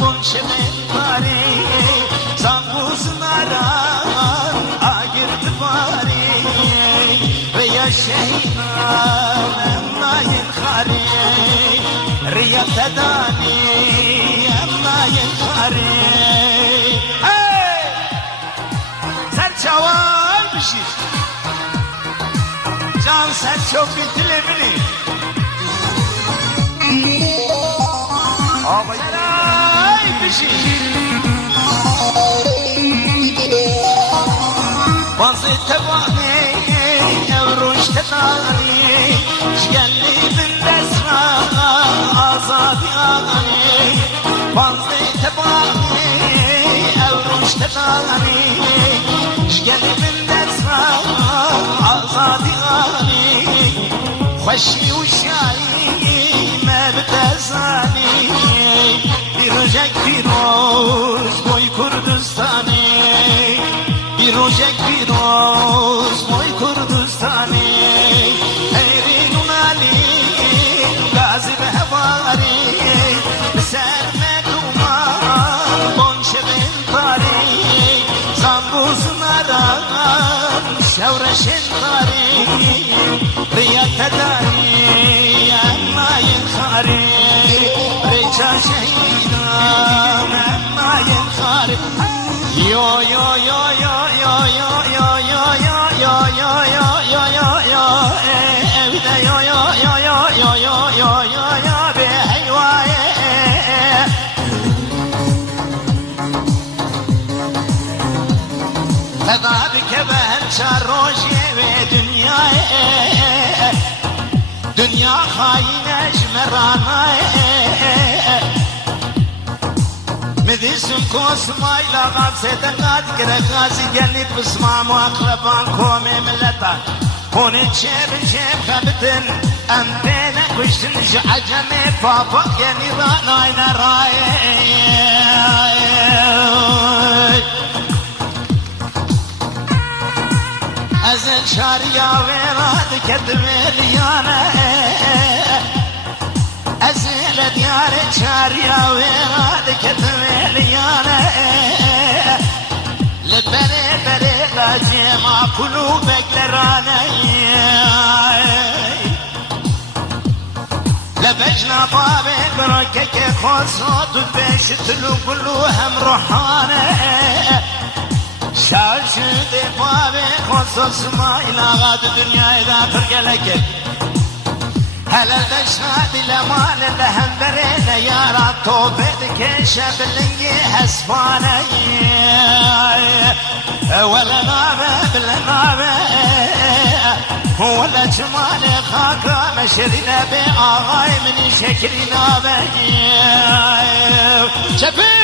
Bonşe mentari Zanguz naran Agirdi bari Ve yaşayna Emnayin khari Riyat edani Emnayin khari Hey! Serçavan bir şey Can sen çok bildilemini Ağabey bir şey Bazı tebani Evruş tedani Şgelli bin desra Azadi ağani Bazı tebani Evruş tedani Şgelli bin desra Azadi ağani Hoşi uşayi Mebtezani Bir ocak piroz Boy Kurdistani Bir ocak piroz Boy Kurdistani Eyrinun Ali Gazi Behvari Serme duman Bonşe bentari Zanguzun aran Şevre şentari Riyat edani Emnayin khari Reça şehidam Emnayin khari Yo yo yo yo yo yo yo yo yo yo yo yo yo yo yo Evde yo yo yo yo yo yo yo yo yo Be heyvaye Feda bike ben çarroşe ve dünyaya Dünya haine jmerana Medisum kosmayla gabseden adgire gazi gelip ısmam akraban kome milleta Onun çerim kabitin Emrene kuştun şu aceme papak yeni ranayna raye Ezel şariya verad kedmeliyane Ezel diyare şariya verad kedmeliyane Lebere bere gacema kulu beklerane Lebejna babe brakeke khosat beştlu kulu hem ruhane Şaşıd babe khosas maila gad dünyayda kırgeleke Helal şadi lemal lehem berene yara tobed keşef lingi hasfane Vela nabe bela nabe Vela cemale khaka meşrine be ağay min şekri nabe Çepil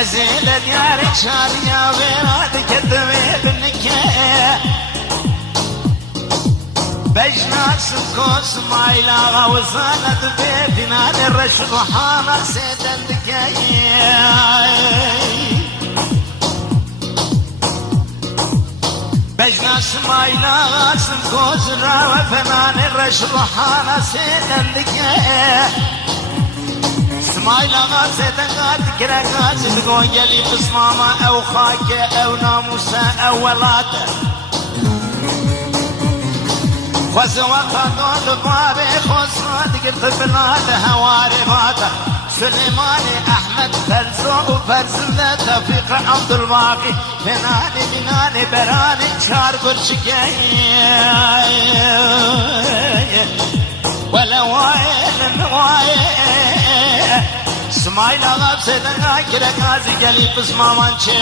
Ezile diyarek şariya verad kedve binike Bejnasın kosmayla gavzanet be Dinane reşruhana sedendike Bejnasın mayla gasın kozra ve fenane reşruhana sedendike اسماعيل غازة غاد كرا غازة تقول يلي بصمامة أو خاكة أو ناموسة أو ولاده خزوة قول بابي خزوة قلت بلاد هواري باته سليماني أحمد فرزو وفرزلة توفيق عبد الباقي فناني مناني براني شار برشكي ولا وايل وايل اسماعيل غاب سيدنا كرا غازي قلي بسمامان